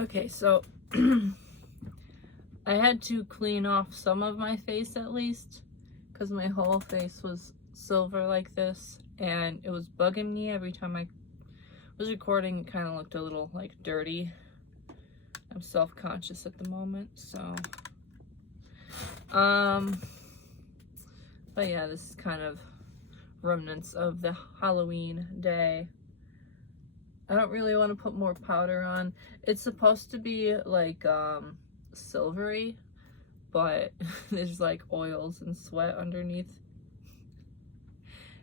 Okay, so I had to clean off some of my face at least, because my whole face was silver like this, and it was bugging me every time I was recording. It kind of looked a little like dirty. I'm self-conscious at the moment, so but yeah, this is kind of remnants of the Halloween day. I don't really want to put more powder on. It's supposed to be like silvery, but there's like oils and sweat underneath.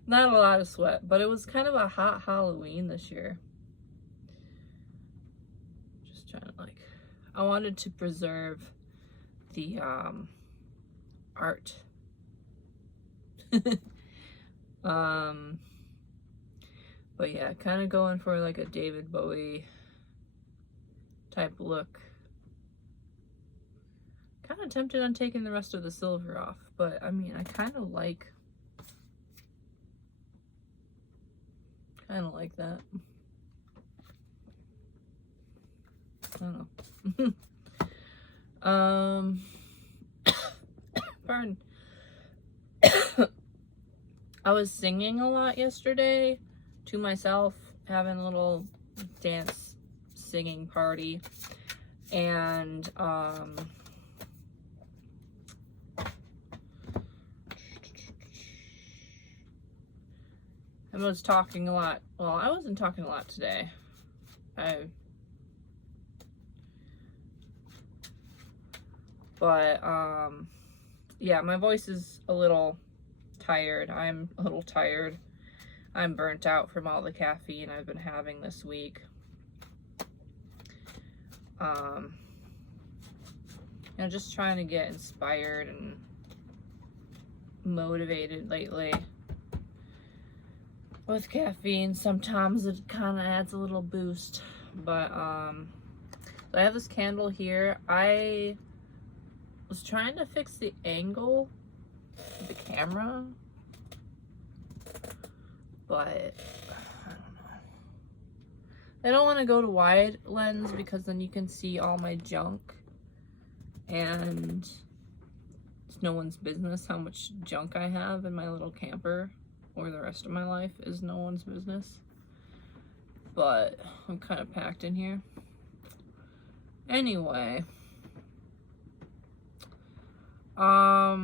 Not a lot of sweat, but it was kind of a hot Halloween this year. Just trying to I wanted to preserve the art. But yeah, kind of going for like a David Bowie type look. Kind of tempted on taking the rest of the silver off, but I mean, I kind of like that. I don't know. Pardon. I was singing a lot yesterday to myself, having a little dance singing party, and I was talking a lot. Well, I wasn't talking a lot today. But yeah, my voice is a little tired. I'm a little tired. I'm burnt out from all the caffeine I've been having this week. I'm just trying to get inspired and motivated lately with caffeine. Sometimes it kind of adds a little boost, but so I have this candle here. I was trying to fix the angle of the camera, but I don't know. I don't want to go to wide lens because then you can see all my junk, and it's no one's business how much junk I have in my little camper, or the rest of my life is no one's business. But I'm kind of packed in here. Anyway, I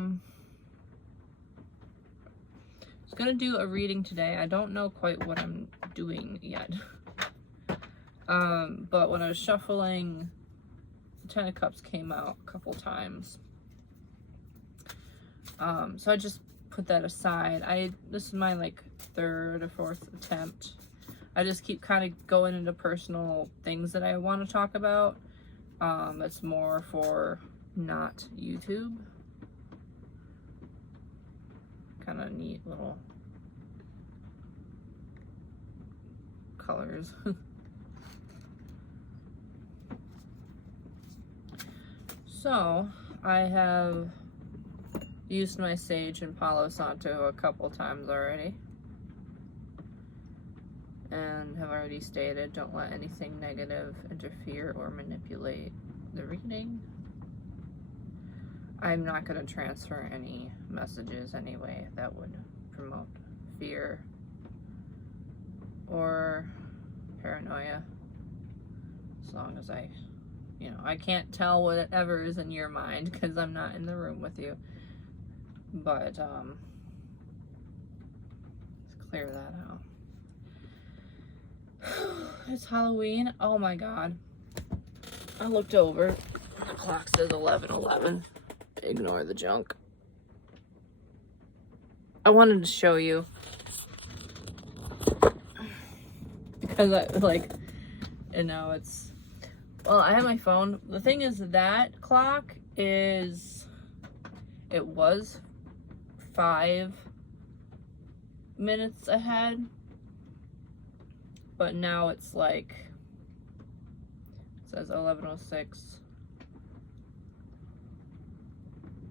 was gonna do a reading today. I don't know quite what I'm doing yet. But when I was shuffling, the Ten of Cups came out a couple times. So I just put that aside. This is my like third or fourth attempt. I just keep kind of going into personal things that I want to talk about. It's more for not YouTube. Kind of neat little colors. So I have used my sage and Palo Santo a couple times already, and have already stated, don't let anything negative interfere or manipulate the reading. I'm not going to transfer any messages anyway that would promote fear or paranoia, as long as I can't tell whatever is in your mind because I'm not in the room with you. But let's clear that out. It's Halloween. Oh my god. I looked over. The clock says 11:11. Ignore the junk. I wanted to show you because I have my phone. The thing is, that clock was 5 minutes ahead, but now it's like, it says 11:06.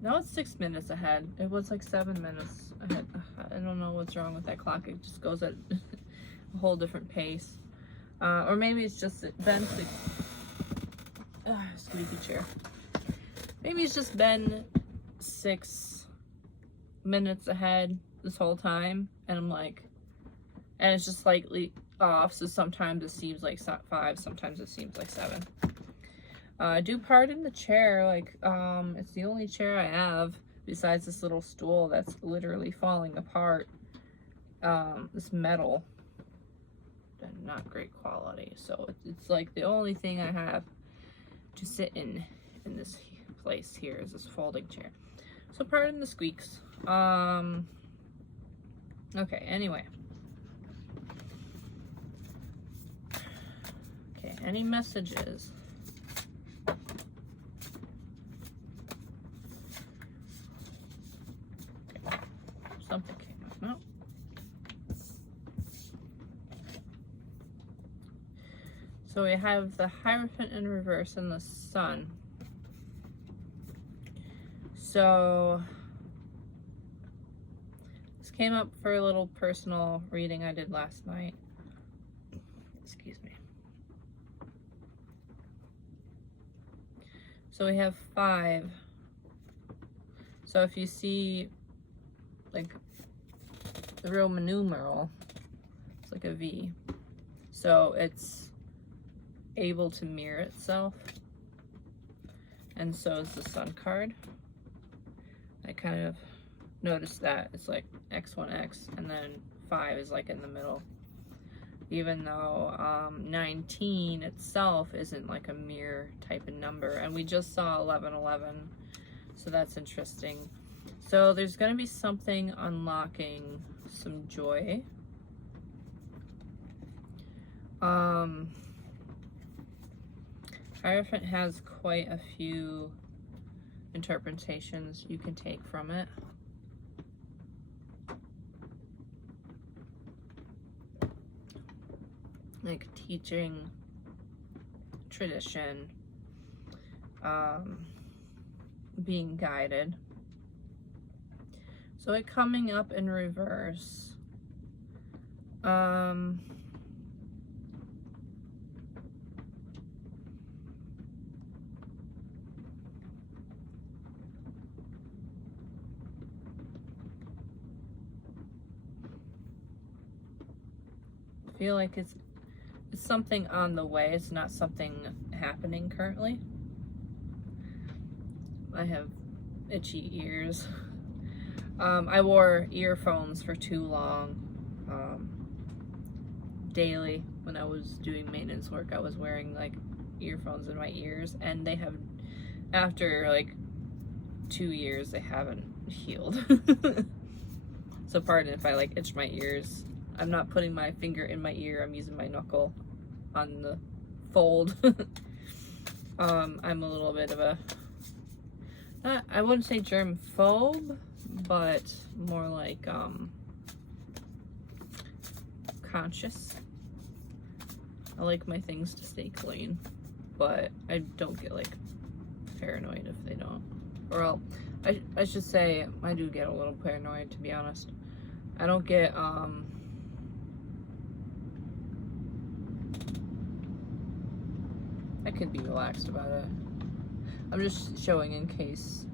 Now it's 6 minutes ahead. It was like 7 minutes ahead. I don't know what's wrong with that clock. It just goes at a whole different pace. Or maybe it's just been squeaky chair. Maybe it's just been 6 minutes ahead this whole time, and I'm like, and it's just slightly off, so sometimes it seems like 5, sometimes it seems like 7. Do pardon the chair, like, it's the only chair I have besides this little stool that's literally falling apart. This metal, not great quality, so it's like the only thing I have to sit in this place here is this folding chair. So pardon the squeaks. Okay, anyway. Okay, any messages? Okay. Something came up. No. So we have the Hierophant in reverse and the Sun. So this came up for a little personal reading I did last night. Excuse me. So we have 5. So if you see like the Roman numeral, it's like a V. So it's able to mirror itself. And so is the Sun card. I kind of noticed that it's like X1X, and then 5 is like in the middle. Even though 19 itself isn't like a mirror type of number, and we just saw 1111, so that's interesting. So there's going to be something unlocking some joy. Hierophant has quite a few interpretations you can take from it. Like teaching, tradition, being guided. So it coming up in reverse. I feel like it's something on the way. It's not something happening currently. I have itchy ears. I wore earphones for too long. Daily when I was doing maintenance work, I was wearing like earphones in my ears, and they have, after like 2 years, they haven't healed. So pardon if I like itch my ears. I'm not putting my finger in my ear, I'm using my knuckle on the fold. I'm a little bit of a, I wouldn't say germphobe, but more like conscious. I like my things to stay clean, but I don't get like paranoid if they don't. Or I should say I do get a little paranoid, to be honest. I don't get I could be relaxed about it. I'm just showing in case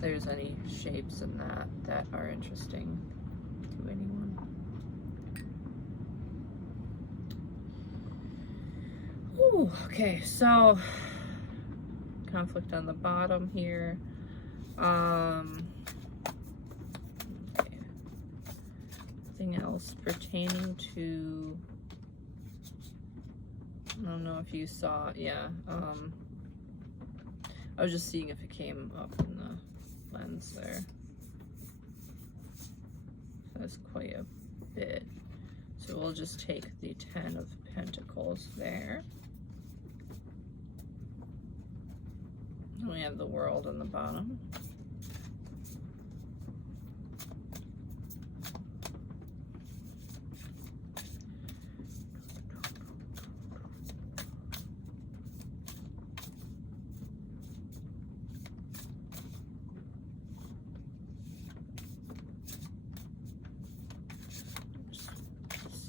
there's any shapes in that are interesting to anyone. Ooh, okay, so conflict on the bottom here. Okay. Anything else pertaining to, I don't know if you saw, yeah, I was just seeing if it came up in the lens there. That's quite a bit. So we'll just take the 10 of Pentacles there. And we have the World on the bottom.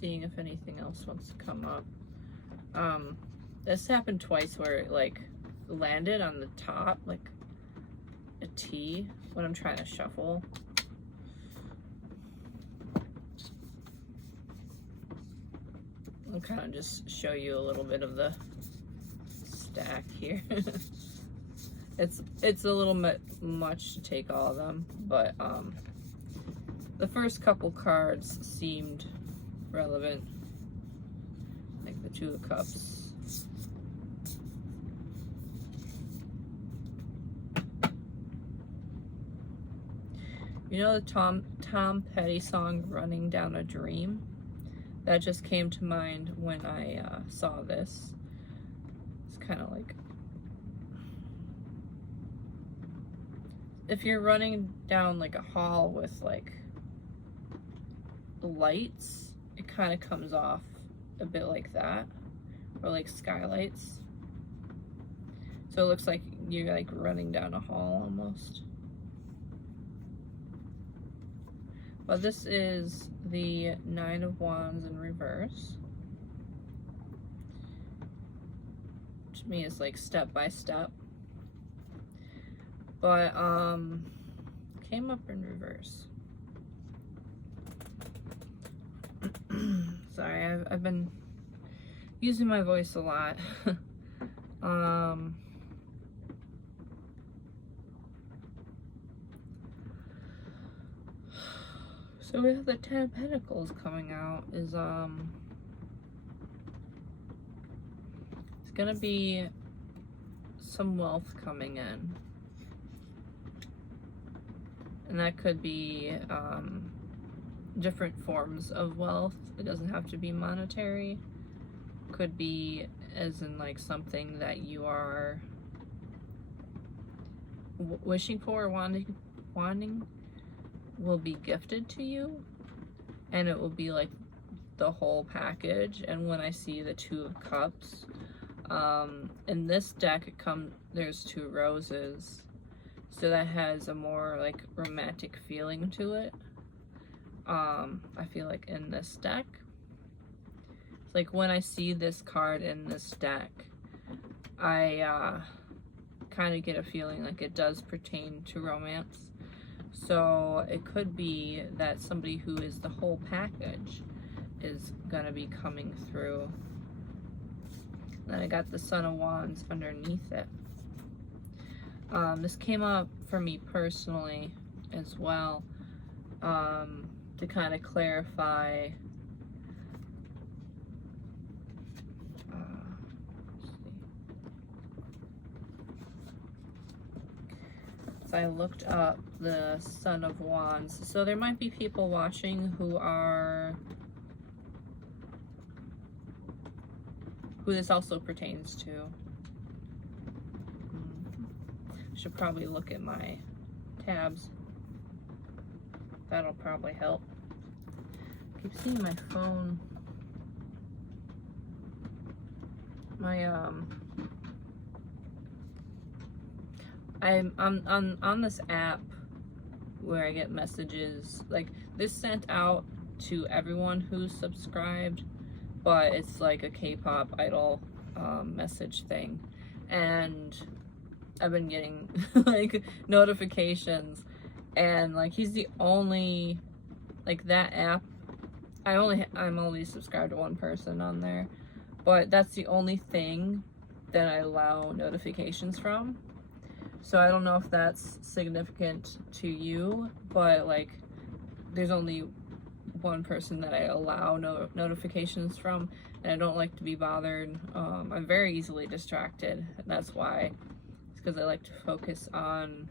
Seeing if anything else wants to come up. This happened twice where it like landed on the top like a T when I'm trying to shuffle. I'll kind of just show you a little bit of the stack here. It's a little bit much to take all of them, but the first couple cards seemed relevant, like the Two of Cups. You know the Tom Petty song "Running Down a Dream"? That just came to mind when I saw this. It's kind of like, if you're running down like a hall with like lights, it kind of comes off a bit like that, or like skylights. So it looks like you're like running down a hall almost. But this is the Nine of Wands in reverse. To me, it's like step by step. But came up in reverse. Sorry, I've been using my voice a lot. So we have the Ten of Pentacles coming out. It's gonna be some wealth coming in. And that could be different forms of wealth. It doesn't have to be monetary. Could be as in like something that you are wishing for, wanting will be gifted to you, and it will be like the whole package. And when I see the Two of Cups, in this deck there's two roses, so that has a more like romantic feeling to it. I feel like in this deck, it's like when I see this card in this deck, I kind of get a feeling like it does pertain to romance. So it could be that somebody who is the whole package is gonna be coming through. And then I got the Son of Wands underneath it. This came up for me personally as well, to kind of clarify So I looked up the Son of Wands. So there might be people watching who this also pertains to. Should probably look at my tabs. That'll probably help. I keep seeing my phone. I'm on this app where I get messages, like this sent out to everyone who's subscribed, but it's like a K-pop idol message thing, and I've been getting like notifications, and like he's the only, like that app, I'm only subscribed to one person on there, but that's the only thing that I allow notifications from. So I don't know if that's significant to you, but like there's only one person that I allow notifications from, and I don't like to be bothered. I'm very easily distracted, and that's why. It's because I like to focus on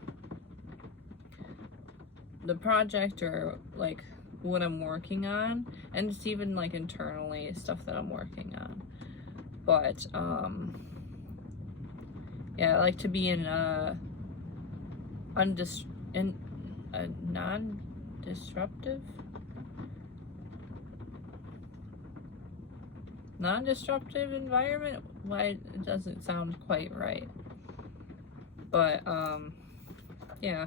the project or like what I'm working on, and it's even like internally stuff that I'm working on. But yeah, I like to be in a non-disruptive environment. Why it doesn't sound quite right, but yeah.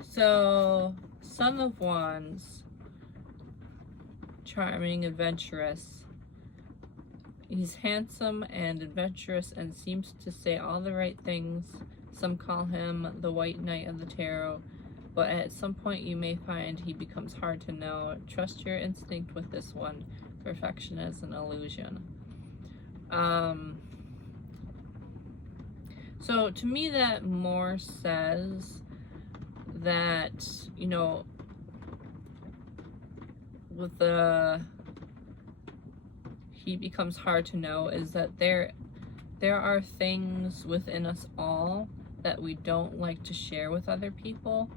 So Son of Wands, charming, adventurous. He's handsome and adventurous and seems to say all the right things. Some call him the White Knight of the Tarot, but at some point you may find he becomes hard to know. Trust your instinct with this one. Perfection is an illusion. So to me that more says that, you know, with the he becomes hard to know, is that there are things within us all that we don't like to share with other people.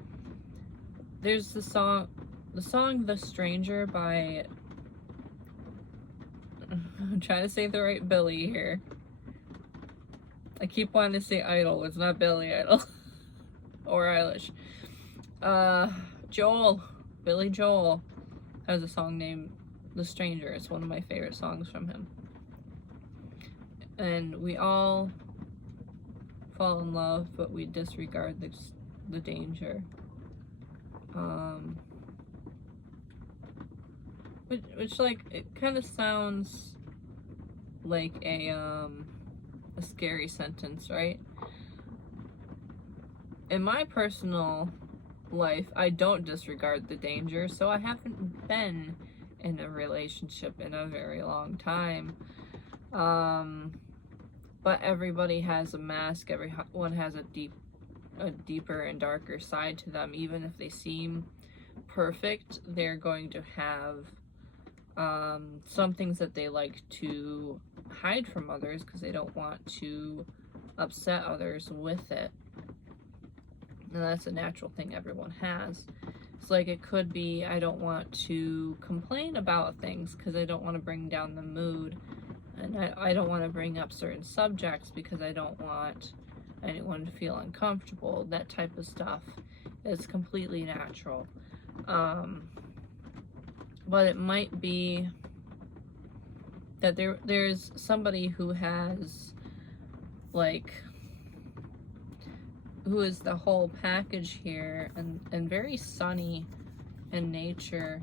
There's the song The Stranger by, I'm trying to say the right Billy here. I keep wanting to say Idol. It's not Billy Idol. Or Eilish. Billy Joel has a song named The Stranger. It's one of my favorite songs from him. And we all fall in love, but we disregard the danger. Which like, it kind of sounds like a scary sentence, right? In my personal life, I don't disregard the danger, so I haven't been in a relationship in a very long time. But everybody has a mask. Everyone has a deeper and darker side to them. Even if they seem perfect, they're going to have some things that they like to hide from others because they don't want to upset others with it. And that's a natural thing everyone has. It's like, it could be, I don't want to complain about things because I don't want to bring down the mood, and I don't want to bring up certain subjects because I don't want anyone to feel uncomfortable. That type of stuff is completely natural. But it might be that there's somebody who has, like, who is the whole package here, and very sunny in nature.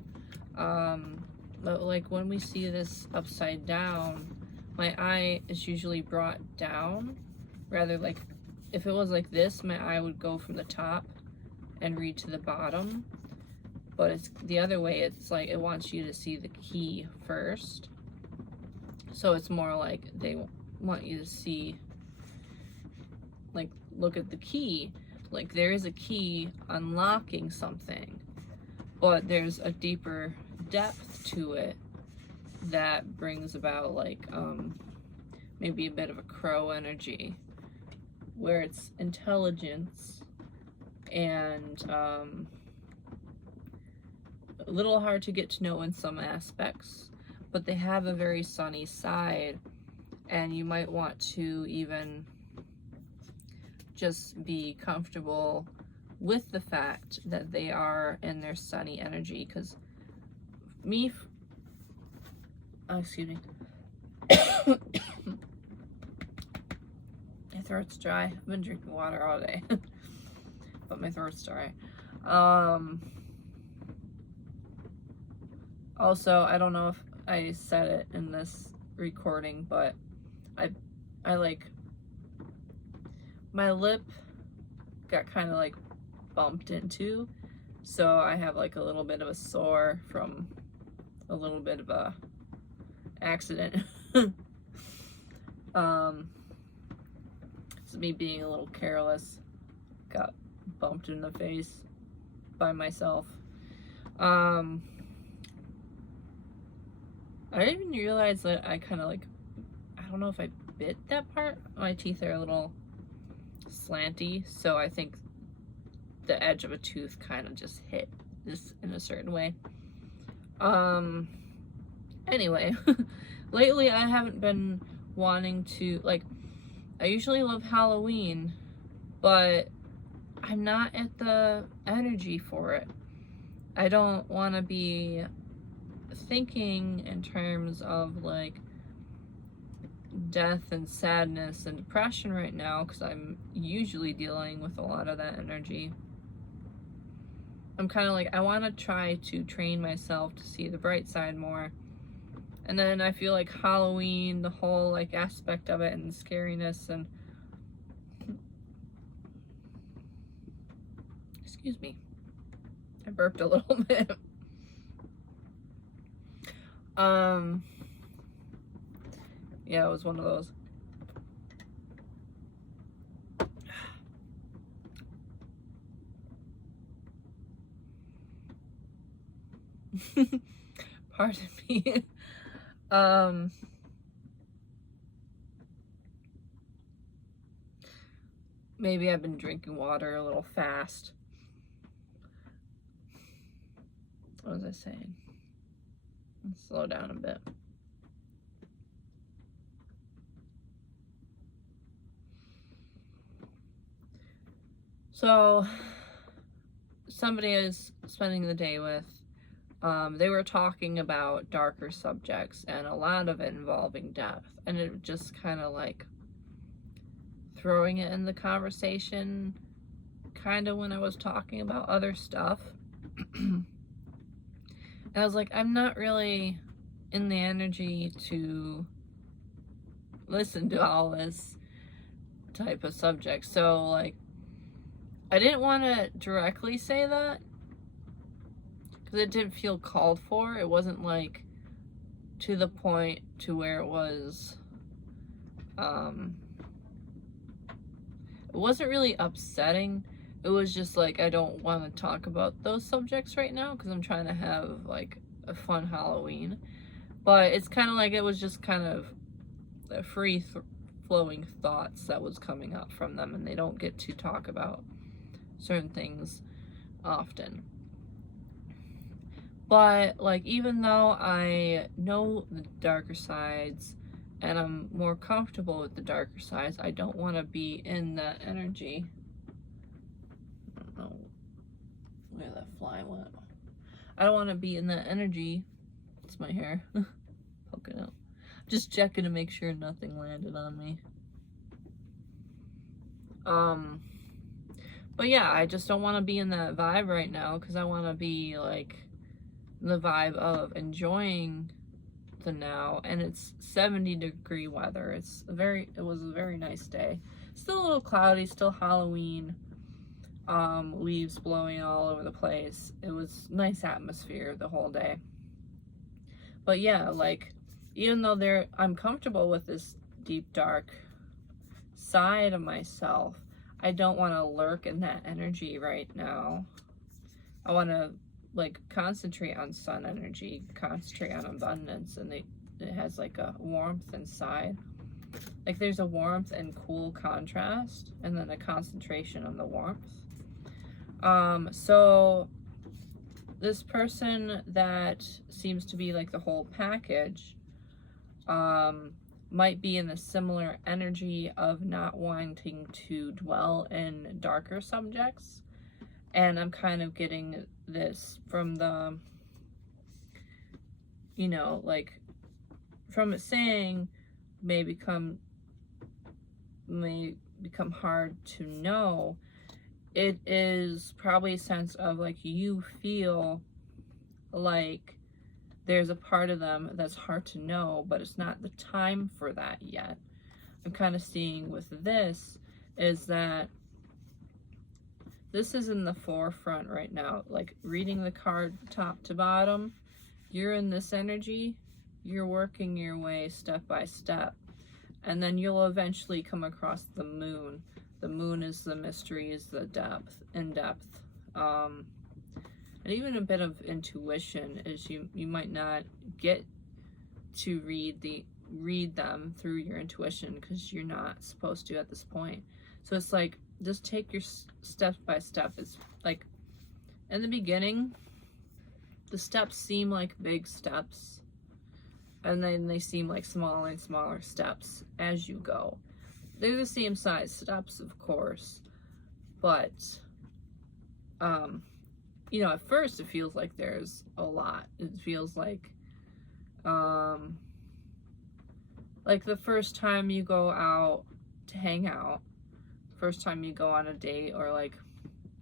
But like, when we see this upside down, my eye is usually brought down. Rather, like, if it was like this, my eye would go from the top and read to the bottom. But it's the other way. It's like, it wants you to see the key first. So it's more like they want you to see, like, look at the key. Like, there is a key unlocking something, but there's a deeper depth to it that brings about, like, maybe a bit of a crow energy, where it's intelligence and a little hard to get to know in some aspects, but they have a very sunny side, and you might want to even just be comfortable with the fact that they are in their sunny energy. Because excuse me. My throat's dry. I've been drinking water all day. But my throat's dry. Also, I don't know if I said it in this recording, but I like, my lip got kind of like bumped into, so I have like a little bit of a sore from a little bit of a accident. It's me being a little careless, got bumped in the face by myself. I didn't even realize that I kind of like, I don't know if I bit that part. My teeth are a little slanty, so I think the edge of a tooth kind of just hit this in a certain way. Anyway, lately I haven't been wanting to, like, I usually love Halloween, but I'm not at the energy for it. I don't want to be thinking in terms of like death and sadness and depression right now, because I'm usually dealing with a lot of that energy. I'm kind of like, I want to try to train myself to see the bright side more. And then I feel like Halloween, the whole like aspect of it and the scariness and excuse me, I burped a little bit. Yeah, it was one of those. Pardon me. Maybe I've been drinking water a little fast. What was I saying? Let's slow down a bit. So, somebody I was spending the day with, they were talking about darker subjects and a lot of it involving death. And it just kind of like throwing it in the conversation kind of when I was talking about other stuff. And I was like, I'm not really in the energy to listen to all this type of subject. So like, I didn't want to directly say that because it didn't feel called for. It wasn't like to the point to where it was, it wasn't really upsetting. It was just like, I don't want to talk about those subjects right now because I'm trying to have like a fun Halloween. But it's kind of like, it was just kind of a free flowing thoughts that was coming up from them, and they don't get to talk about certain things often. But like, even though I know the darker sides and I'm more comfortable with the darker sides, I don't want to be in that energy. I don't know where that fly went. I don't want to be in that energy. It's my hair poking out. Just checking to make sure nothing landed on me. But yeah, I just don't want to be in that vibe right now because I want to be like the vibe of enjoying the now. And it's 70-degree weather. It was a very nice day. Still a little cloudy, still Halloween. Leaves blowing all over the place. It was nice atmosphere the whole day. But yeah, like, even though I'm comfortable with this deep dark side of myself, I don't want to lurk in that energy right now. I want to like concentrate on sun energy, concentrate on abundance, and it has like a warmth inside. Like there's a warmth and cool contrast, and then a concentration on the warmth. So this person that seems to be like the whole package, might be in a similar energy of not wanting to dwell in darker subjects. And I'm kind of getting this from the, you know, like from it saying may become hard to know. It is probably a sense of like, you feel like there's a part of them that's hard to know, but it's not the time for that yet. I'm kind of seeing with this is that this is in the forefront right now. Like reading the card top to bottom, you're in this energy, you're working your way step by step, and then you'll eventually come across the moon. The moon is the mystery, is the depth, in-depth. And even a bit of intuition is you might not get to read them through your intuition because you're not supposed to at this point. So it's like, just take your step by step. It's like, in the beginning, the steps seem like big steps, and then they seem like smaller and smaller steps as you go. They're the same size steps, of course, but you know, at first it feels like there's a lot. It feels like the first time you go out to hang out, first time you go on a date, or like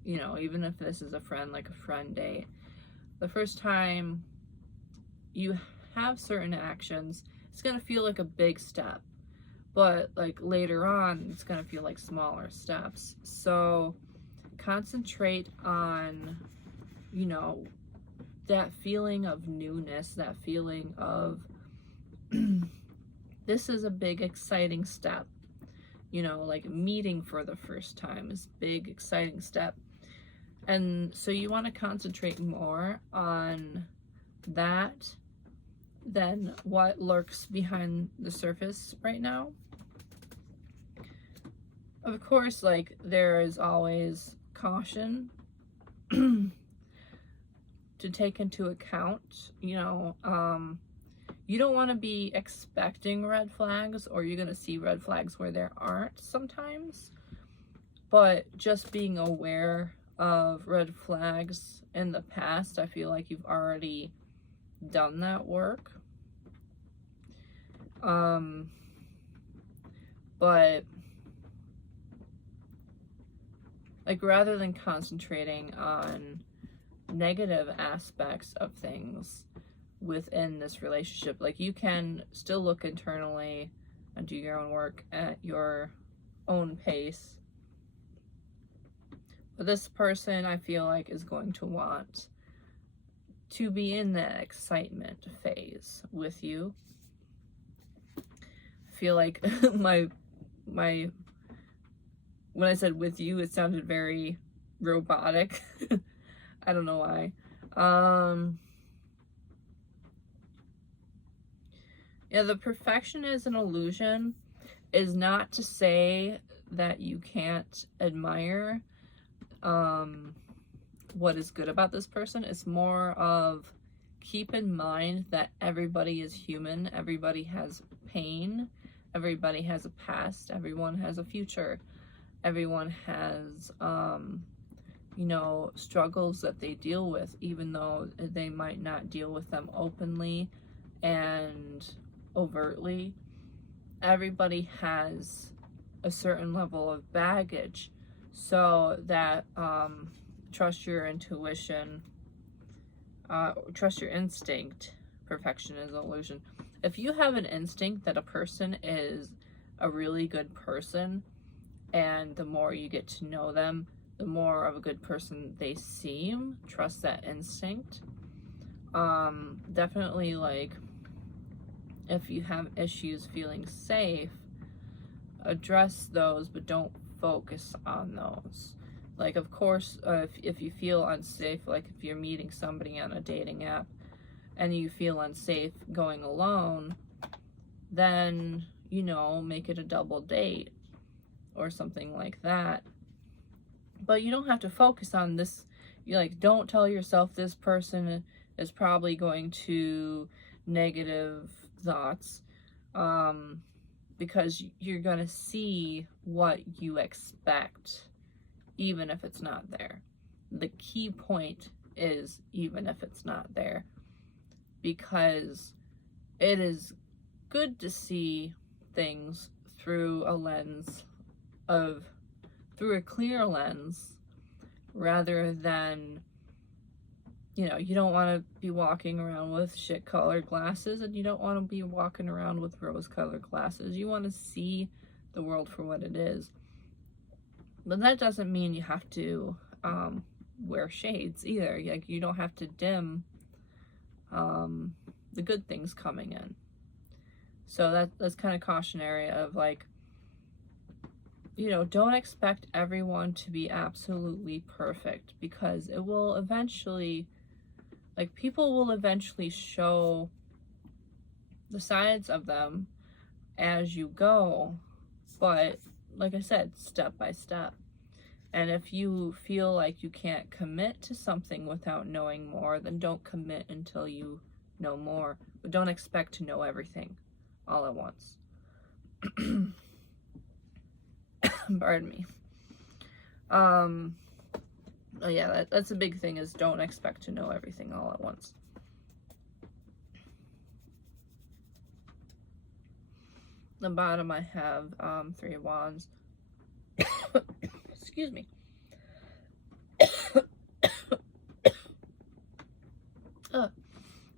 you know, even if this is a friend, like a friend date, the first time you have certain actions, it's going to feel like a big step. But like later on, it's going to feel like smaller steps. So concentrate on, you know, that feeling of newness, that feeling of this is a big exciting step. You know, like meeting for the first time is big exciting step. And so you want to concentrate more on that than what lurks behind the surface right now. Of course, like, there is always caution to take into account, you know. You don't want to be expecting red flags, or you're going to see red flags where there aren't sometimes. But just being aware of red flags in the past, I feel like you've already done that work. But like, rather than concentrating on negative aspects of things within this relationship, like, you can still look internally and do your own work at your own pace. But this person, I feel like, is going to want to be in that excitement phase with you. I feel like my when I said with you, it sounded very robotic. I don't know why. Yeah, the perfection is an illusion is not to say that you can't admire what is good about this person. It's more of, keep in mind that everybody is human. Everybody has pain. Everybody has a past. Everyone has a future. Everyone has, you know, struggles that they deal with, even though they might not deal with them openly and overtly. Everybody has a certain level of baggage. So that, trust your intuition, trust your instinct. Perfection is an illusion. If you have an instinct that a person is a really good person, and the more you get to know them, the more of a good person they seem, trust that instinct. Definitely, like, if you have issues feeling safe, address those, but don't focus on those. Like, of course, if you feel unsafe, like if you're meeting somebody on a dating app and you feel unsafe going alone, then, you know, make it a double date or something like that. But you don't have to focus on this. You, like, don't tell yourself this person is probably going to negative thoughts, because you're gonna see what you expect, even if it's not there. The key point is, even if it's not there, because it is good to see things through a lens of, through a clear lens, rather than, you know, you don't want to be walking around with shit colored glasses, and you don't want to be walking around with rose colored glasses. You want to see the world for what it is. But that doesn't mean you have to wear shades either. Like, you don't have to dim the good things coming in. So that's kind of cautionary of, like, you know, don't expect everyone to be absolutely perfect, because it will eventually, like, people will eventually show the sides of them as you go, but like I said, step by step. And if you feel like you can't commit to something without knowing more, then don't commit until you know more. But don't expect to know everything all at once. Pardon me. Oh yeah, that's a big thing, is don't expect to know everything all at once. The bottom I have 3 of Wands. Excuse me.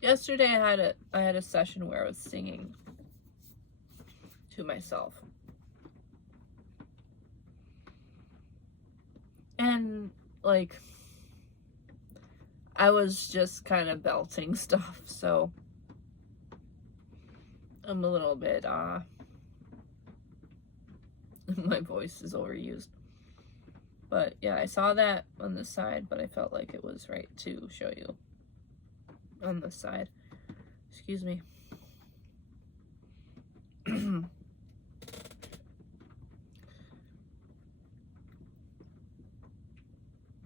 Yesterday I had a session where I was singing to myself. And like I was just kind of belting stuff, so I'm a little bit my voice is overused. But yeah, I saw that on the side, but I felt like it was right to show you on the side. Excuse me.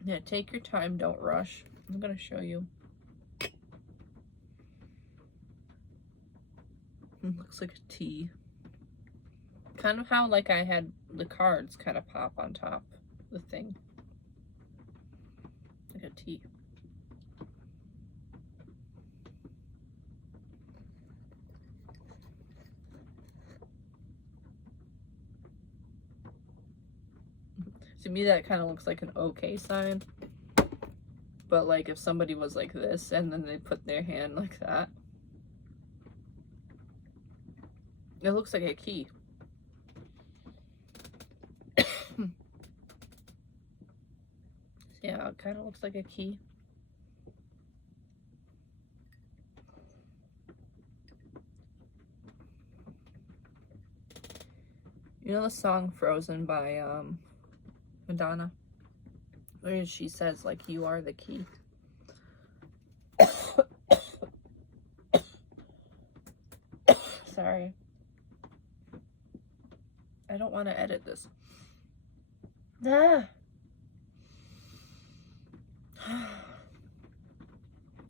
Yeah, take your time, don't rush. I'm gonna show you. It looks like a T. Kind of how like I had the cards kind of pop on top of the thing. Like a T. To me that kind of looks like an OK sign. But like if somebody was like this and then they put their hand like that, it looks like a key. Yeah, it kind of looks like a key. You know the song Frozen by Madonna? Where she says like, you are the key. Sorry. I don't want to edit this. Ah.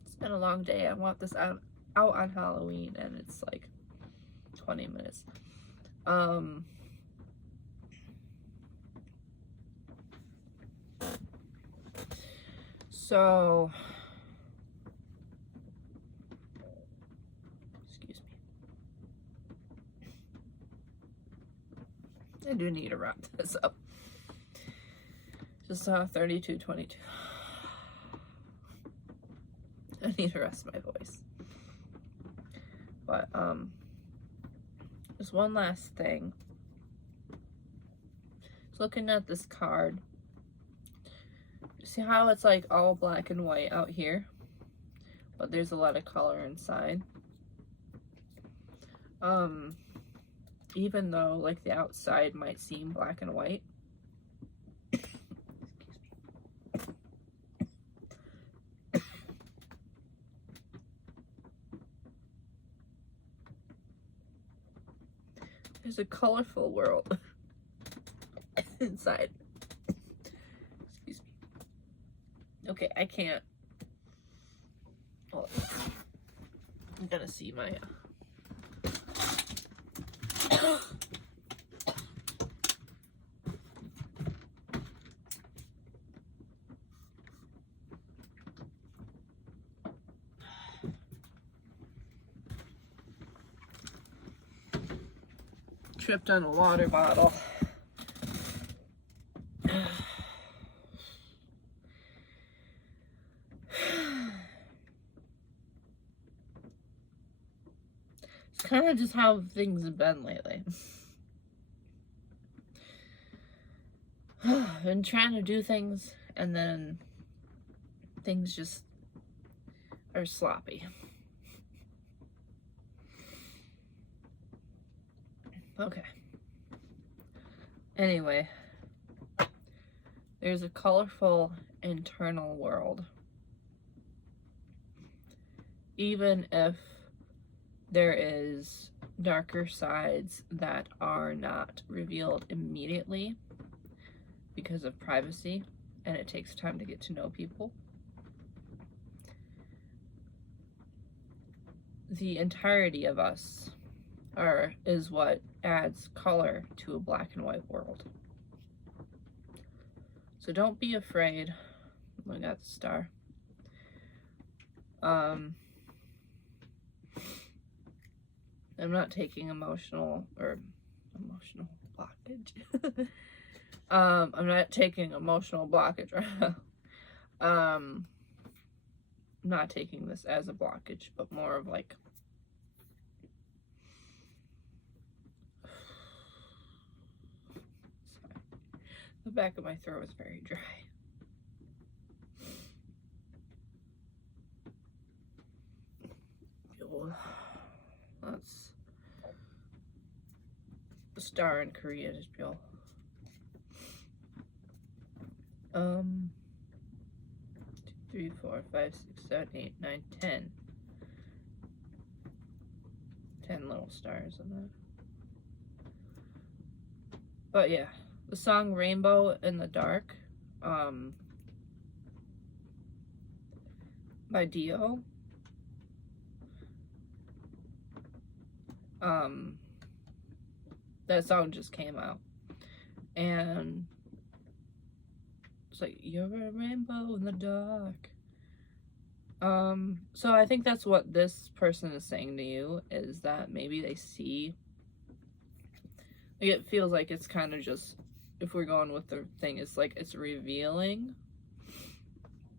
It's been a long day. I want this out on Halloween and it's like 20 minutes. So excuse me. I do need to wrap this up. Just 32:22. I need to rest my voice. But just one last thing. Just looking at this card. See how it's like all black and white out here, but there's a lot of color inside. Even though like the outside might seem black and white. There's a colorful world inside. Excuse me. Okay, I can't. Oh, I'm gonna see my. Tripped on a water bottle. It's kind of just how things have been lately. Been trying to do things and then things just are sloppy. Okay. Anyway, there's a colorful internal world. Even if there is darker sides that are not revealed immediately because of privacy and it takes time to get to know people. The entirety of us is what adds color to a black and white world. So don't be afraid. I got the star. I'm not taking emotional blockage. I'm not taking emotional blockage right now. not taking this as a blockage, but more of like the back of my throat is very dry. That's the star in Korea, just Bill. 2, 3, 4, 5, 6, 7, 8, 9, 10. 10 little stars in that. But yeah, the song Rainbow in the Dark by Dio. That song just came out, and it's like, you're a rainbow in the dark. So I think that's what this person is saying to you, is that maybe they see, like, it feels like it's kind of just, if we're going with the thing, it's like it's revealing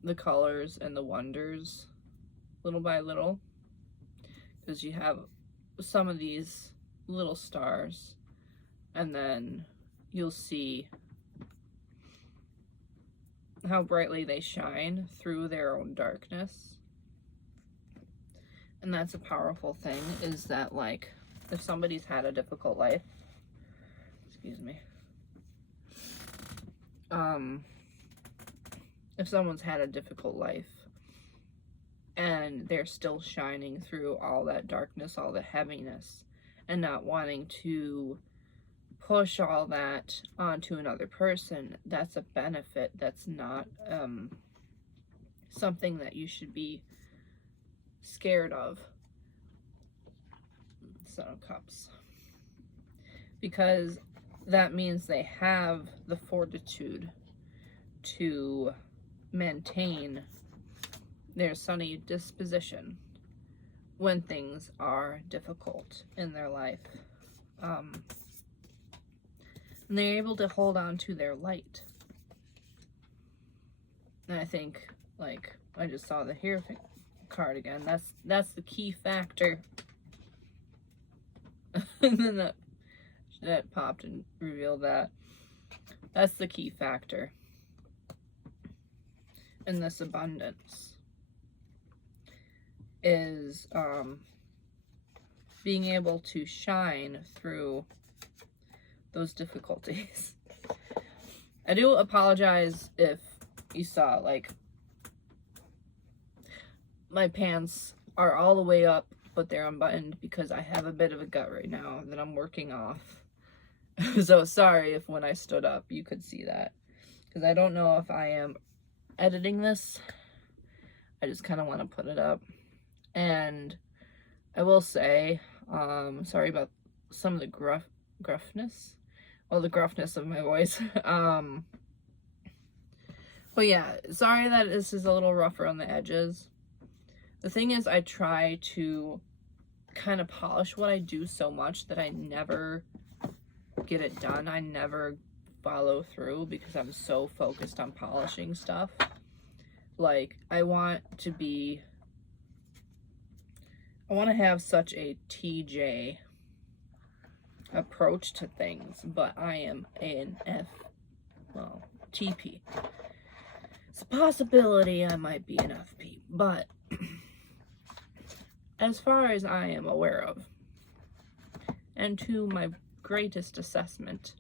the colors and the wonders little by little, because you have some of these little stars, and then you'll see how brightly they shine through their own darkness. And that's a powerful thing, is that, like, if somebody's had a difficult life, excuse me, if someone's had a difficult life and they're still shining through all that darkness, all the heaviness, and not wanting to push all that onto another person, that's a benefit. That's not something that you should be scared of. Son of Cups. Because that means they have the fortitude to maintain their sunny disposition when things are difficult in their life. And they're able to hold on to their light. And I think, like, I just saw the Hierophant card again. That's the key factor. And then that popped and revealed that. That's the key factor in this abundance, is being able to shine through those difficulties. I do apologize if you saw, like, my pants are all the way up, but they're unbuttoned because I have a bit of a gut right now that I'm working off. So sorry if when I stood up you could see that, because I don't know if I am editing this. I just kind of want to put it up. And I will say, sorry about some of the gruffness. Well, the gruffness of my voice. But yeah, sorry that this is a little rougher on the edges. The thing is, I try to kind of polish what I do so much that I never get it done. I never follow through because I'm so focused on polishing stuff. Like, I want to have such a TJ approach to things, but I am an TP. It's a possibility I might be an FP, but as far as I am aware of, and to my greatest assessment,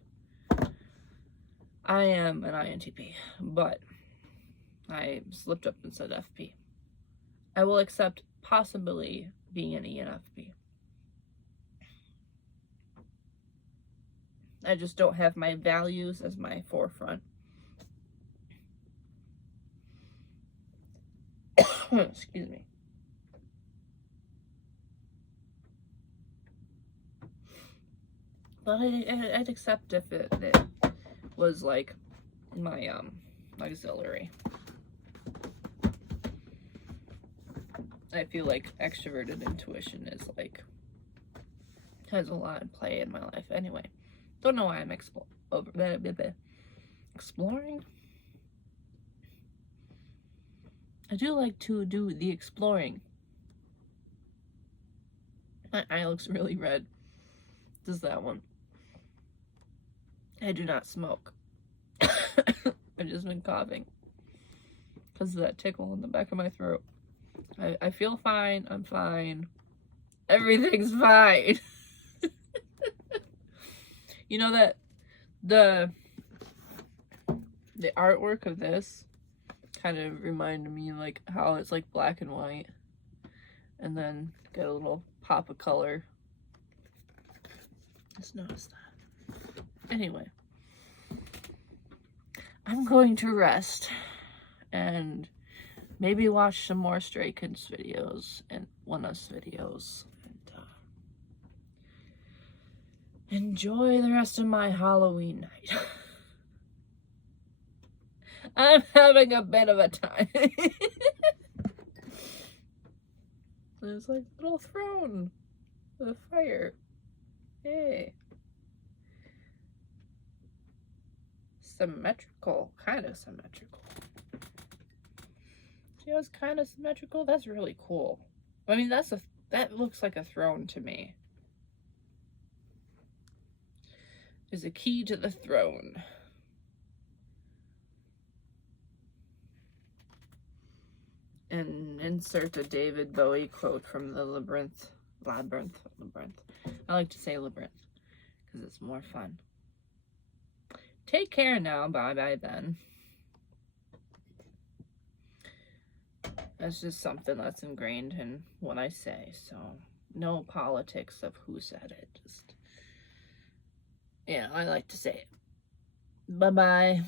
I am an INTP, but I slipped up and said FP. I will accept possibly being an ENFP. I just don't have my values as my forefront. Excuse me. But I'd accept if it was like my auxiliary. I feel like extroverted intuition is like, has a lot in play in my life. Anyway, don't know why I'm exploring. I do like to do the exploring. My eye looks really red. Does that one? I do not smoke. I've just been coughing because of that tickle in the back of my throat. I feel fine. I'm fine. Everything's fine. You know that the artwork of this kind of reminded me like how it's like black and white and then get a little pop of color. Just noticed that. Anyway, I'm going to rest and maybe watch some more Stray Kids videos and One Us videos and enjoy the rest of my Halloween night. I'm having a bit of a time. There's like a little throne with a fire. Hey. Symmetrical. Kind of symmetrical. See how it's kind of symmetrical? That's really cool. I mean, that looks like a throne to me. There's a key to the throne. And insert a David Bowie quote from the Labyrinth. I like to say Labyrinth because it's more fun. Take care now. Bye-bye then. That's just something that's ingrained in what I say. So no politics of who said it. Just, yeah, I like to say it. Bye-bye.